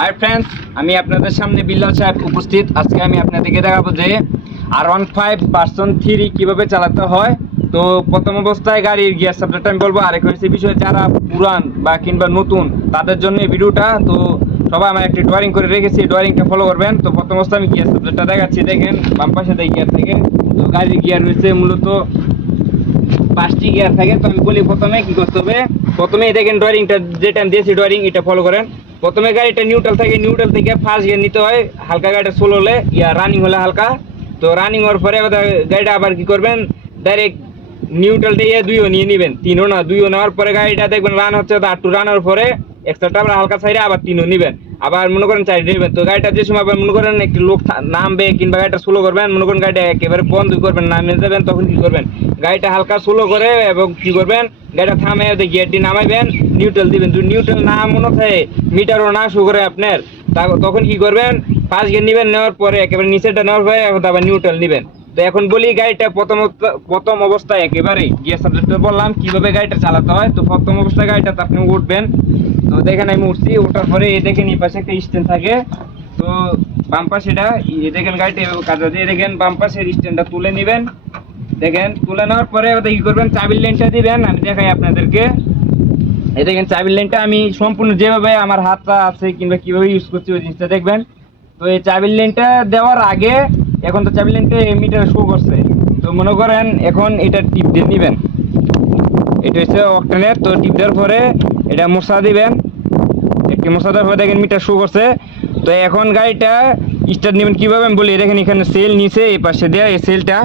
Hi friends আমি আপনাদের সামনে বিল্লাল সাহেব উপস্থিত। আজকে আমি আপনাদেরকে দেখাবো যে R one five version three কীভাবে চালাতে হয়। তো প্রথম অবস্থায় গাড়ির গিয়ার সাবজেক্ট আমি বলব। আরেক হচ্ছে বিষয়, যারা পুরান বা কিংবা নতুন, তাদের জন্য এই ভিডিওটা। তো সবাই আমার একটি ড্রয়িং করে রেখেছি ড্রয়িংটা ফলো করবেন। তো প্রথম অবস্থায় আমি গিয়ার সাবজেক্টটা দেখাচ্ছি। দেখেন, বাম পাশে দেয় গিয়ার থেকে। তো গাড়ির গিয়ার রয়েছে মূলত পাঁচটি গিয়ার থাকে। তো আমি বলি প্রথমে কি করতে হবে? প্রথমে এই দেখেন ড্রয়িংটা যেটা আমি দিয়েছি ড্রয়িং এটা ফলো করেন। প্রথমে গাড়িটা নিউট্রাল থাকে নিউট্রাল থেকে ফার্স্ট গিয়ার নিতে হয়, হালকা গাড়িটা স্লো হলে, ইয়া রানিং হলে হালকা। তো রানিং হওয়ার পরে গাড়িটা আবার কি করবেন ডাইরেক্ট নিউট্রাল দিয়ে দুইও নিয়ে নেবেন, তিনও না, দুইও নেওয়ার পরে গাড়িটা দেখবেন রান হচ্ছে, তো টু রান হওয়ার পরে এক্সট্রাটা আবার হালকা সাইডে আবার তিনও নেবেন। আবার মনে করেন চাই নেবেন। তো গাড়িটা যে সময় আবার মনে করেন একটি লোক নামবে কিংবা গাড়িটা স্লো করবেন, মনে করেন গাড়িটা একেবারে বন্ধ করবেন, নামে যাবেন, তখন কি করবেন? গাড়িটা হালকা স্লো করে এবং কি করবেন? গাড়িটা থামে গিয়ারটি নামাইবেন, নিউট্রাল দিবেন। যদি নিউট্রাল না মনে থাকে মিটারও না শো করে আপনার তখন কি করবেন? পাঁচ গিয়ার নেবেন, নেওয়ার পরে একেবারে নিচেটা নেওয়ার পরে আবার নিউট্রাল নেবেন। তো এখন বলি গাড়িটা প্রথম প্রথম অবস্থায় একেবারেই গিয়ার সাবজেক্টে বললাম কীভাবে গাড়িটা চালাতে হয়, তো প্রথম অবস্থায় গাড়িটাতে আপনি উঠবেন। তো দেখেন আমি উঠছি ওঠার পরে এই দেখেন এই পাশে একটা স্ট্যান্ড থাকে। তো বাম পাশে এটা এই দেখেন গাড়িটা এভাবে কাজ এই দেখেন বাম পাশের স্ট্যান্ডটা তুলে নেবেন। দেখেন, তুলে নেওয়ার পরে এবার কি করবেন, চাবির লেনটা দিবেন, আমি দেখাই আপনাদেরকে। এই দেখেন চাবির লেনটা আমি সম্পূর্ণ যেভাবে আমার হাতটা আছে কিংবা কীভাবে ইউজ করছি, ওই জিনিসটা দেখবেন। তো এই চাবির লেনটা দেওয়ার আগে এখন তো চাবির লেনটা মিটার শো করছে। তো মনে করেন এখন এটা টিপ দিয়ে নেবেন। এটা হচ্ছে অক্টেনের, তো টিপ দেওয়ার পরে এটা মশা দিবেন। একটি মশা দেওয়ার পরে দেখেন মিটার শো করছে। তো এখন গাড়িটা স্টার্ট নেবেন কীভাবে আমি বলি, দেখেন এখানে সেল নিচে, এই পাশে দেওয়া এই সেলটা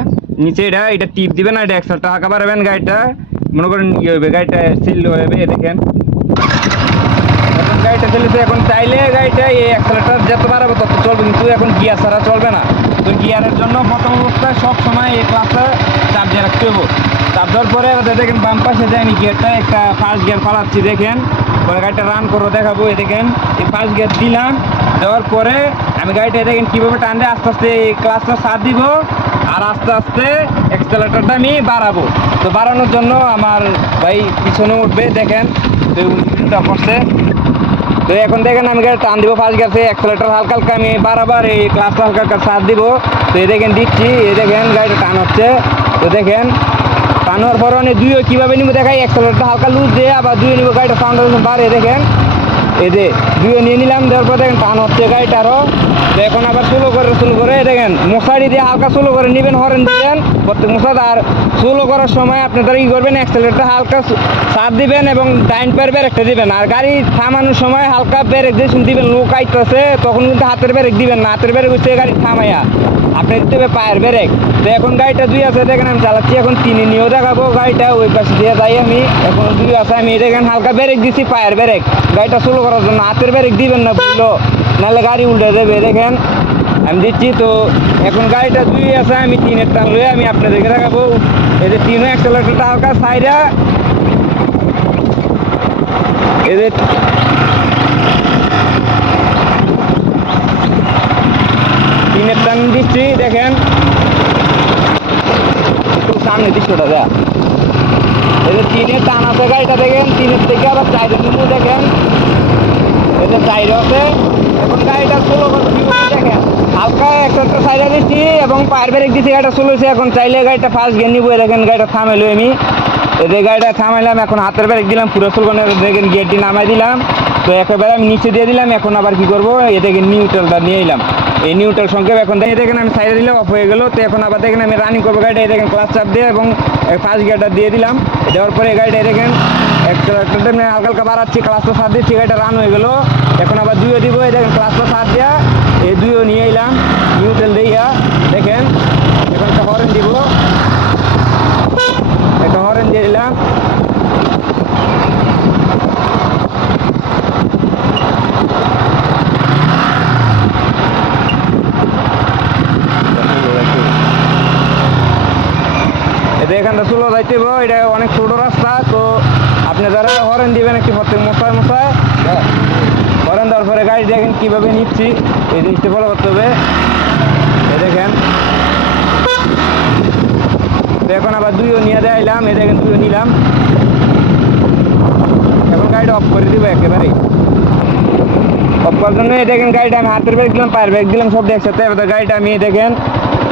নিচে এটা এটা টিপ দিবেন আর এটা একশোটা হাঁকা বাড়াবেন গাড়িটা। মনে করেন ইয়ে হবে, গাড়িটা সেল হবে, দেখেন। এখন গাড়িটা চলেছে এখন চাইলে গাড়িটা এই অ্যাক্সেলেটার যত বাড়াবো তত চলবে কিন্তু এখন গিয়ার ছাড়া চলবে না। তো গিয়ারের জন্য প্রথম অবস্থায় সব সময় এই ক্লাসটা চাপ দিয়ে রাখতে হবে চাপ দেওয়ার পরে দেখেন বাম পাশে যায়নি গিয়ারটা, একটা ফার্স্ট গিয়ার ফালাচ্ছি, দেখেন। পরে গাড়িটা রান করব, দেখাবো, এই দেখেন। এই ফার্স্ট গিয়ার দিলাম, দেওয়ার পরে আমি গাড়িটা দেখেন কীভাবে টান দিয়ে আস্তে আস্তে এই ক্লাসটা সার দিব, আর আস্তে আস্তে এক্সেলেটারটা আমি বাড়াবো। তো বাড়ানোর জন্য আমার ভাই পিছনে উঠবে, দেখেন। তো উল্টা পড়ছে তো এখন দেখেন আমি গাড়ি টান দিব, ফার্স্ট গেছে অ্যাক্সেলেটার হালকা হালকা আমি বারবার এই ক্লাসটা হালকা হালকা সাথ দিব। তো এই দেখেন দিচ্ছি, এই দেখেন গাড়িটা টান হচ্ছে। তো দেখেন, টান হওয়ার পর আমি দুইও কীভাবে নিব দেখাই অ্যাক্সেলেটার হালকা লুজ দিয়ে আবার দুইও নিব গাড়িটা সাউন্ড বাড়ে দেখেন। এই যে দুইও নিয়ে নিলাম, দেওয়ার পর দেখেন টান হচ্ছে গাড়িটারও তো এখন আবার স্লো করে স্লো করে দেখেন, মশারি দিয়ে হালকা স্লো করে নেবেন হরেন দিবেন। প্রত্যেক মশা আর স্লো করার সময় আপনারা কি করবেন অ্যাক্সেলেটার হালকা সার দিবেন এবং ডাইন পায়ের ব্রেকটা দিবেন। আর গাড়ি থামানোর সময় হালকা ব্রেক দিয়ে দিবেন। লোক আইতেছে, তখন কিন্তু হাতের ব্রেক দিবেন না। হাতের ব্রেক হচ্ছে গাড়ি থামাইয়া। আপনি দিতে হবে পায়ের ব্রেক তো এখন গাড়িটা দুই আছে, দেখেন আমি চালাচ্ছি। এখন তিনে নিয়েও দেখাবো গাড়িটা, ওই পাশে দিয়ে যাই আমি। এখন দুই আছে, আমি দেখেন হালকা ব্রেক দিছি পায়ের ব্রেক গাড়িটা স্লো করার জন্য হাতের ব্রেক দিবেন না, বুঝলো? নাহলে গাড়ি উল্টে দেবে, দেখেন। আমি দিচ্ছি, তো এখন গাড়িটা দুই আছে, আমি তিনের টান লয়ে আমি আপনাদেরকে দেখাবো। এই যে তিনও একটা লাইটটা হালকা সাইডা। এই যে তিনের টান দিচ্ছি, দেখেন। একটু সামনে দৃশ্যটা দেয়া এই যে তিনের টান আছে গাড়িটা, দেখেন। তিনের থেকে আবার চাইরে কিন্তু দেখেন। এই যে চাইরে আছে, এখন গাড়িটা স্লো দেখেন। হালকা একটা সাইডে দিচ্ছি এবং পায়ের ব্রেক দিচ্ছি, গাড়িটা স্লো হয়েছে, এখন চাইলে গাড়িটা ফার্স্ট গিয়ে নিবো দেখেন গাড়িটা থামাইলো আমি। এই গাড়িটা থামাইলাম, এখন হাতের ব্রেক দিলাম, পুরো স্লো দেখেন গেটটি নামাই দিলাম। তো একেবারে আমি নিচে দিয়ে দিলাম, এখন আবার কি করব এ দেখেন নিউট্রালটা নিয়ে এলাম। এই নিউট্রাল সংক্ষেপ এখন দেখে দেখেন আমি সাইডে দিলাম অফ হয়ে গেলো, তো এখন আবার দেখেন আমি রানিং করব, গাড়িটা দেখেন ক্লাস চাপ দিয়ে এবং ফার্স্ট গিয়ারটা দিয়ে দিলাম। দেওয়ার পরে গাড়িটা দেখেন একটা হালকা হালকা বাড়াচ্ছি ক্লাসটা সাত দিচ্ছি গাড়িটা রান হয়ে গেলো। এখন আবার দুইও দিব, এই দেখেন ক্লাসটা সাত দেওয়া এই দুইও নিয়ে এলাম নিউট্রাল দিয়া দেখেন, এখন একটা হরেন দিব। একটা হরেন দিয়ে দিলাম। এটা এখানটা চুলো যাইতে এটা অনেক ছোট রাস্তা, তো আপনি যারা হরেন দিবেন একটি প্রত্যেক মশায় মশায় হরেন দেওয়ার পরে গাড়ি দেখেন কীভাবে নিচ্ছি, এই জিনিসটা ফলো করতে হবে। এই দেখেন। এখন আবার দুইও নিয়ে দেখাইলাম এই দেখেন দুইও নিলাম। এখন গাড়িটা অফ করে দিব একেবারে। অফ করার জন্য এই দেখেন গাড়িটা আমি হাতের ব্রেক দিলাম, পায়ের ব্রেক দিলাম, সব একসাথে এবার গাড়িটা আমি দেখেন,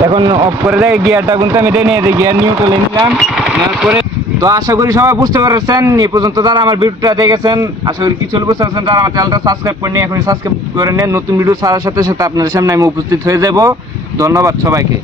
এখন অফ করে দেয় গিয়ারটা কিন্তু আমি নিয়ে গিয়ার নিউট্রালে নিলাম। নেওয়ার পরে তো আশা করি সবাই বুঝতে পেরেছেন, এ পর্যন্ত যারা আমার ভিডিওটা দেখেছেন, আশা করি কিছু বুঝতে পারছেন, যারা আমার চ্যানেলটা সাবস্ক্রাইব করে নিয়ে এখন সাবস্ক্রাইব করে নেন, নতুন ভিডিও ছাড়ার সাথে সাথে আপনাদের সামনে আমি উপস্থিত হয়ে যাব। ধন্যবাদ সবাইকে।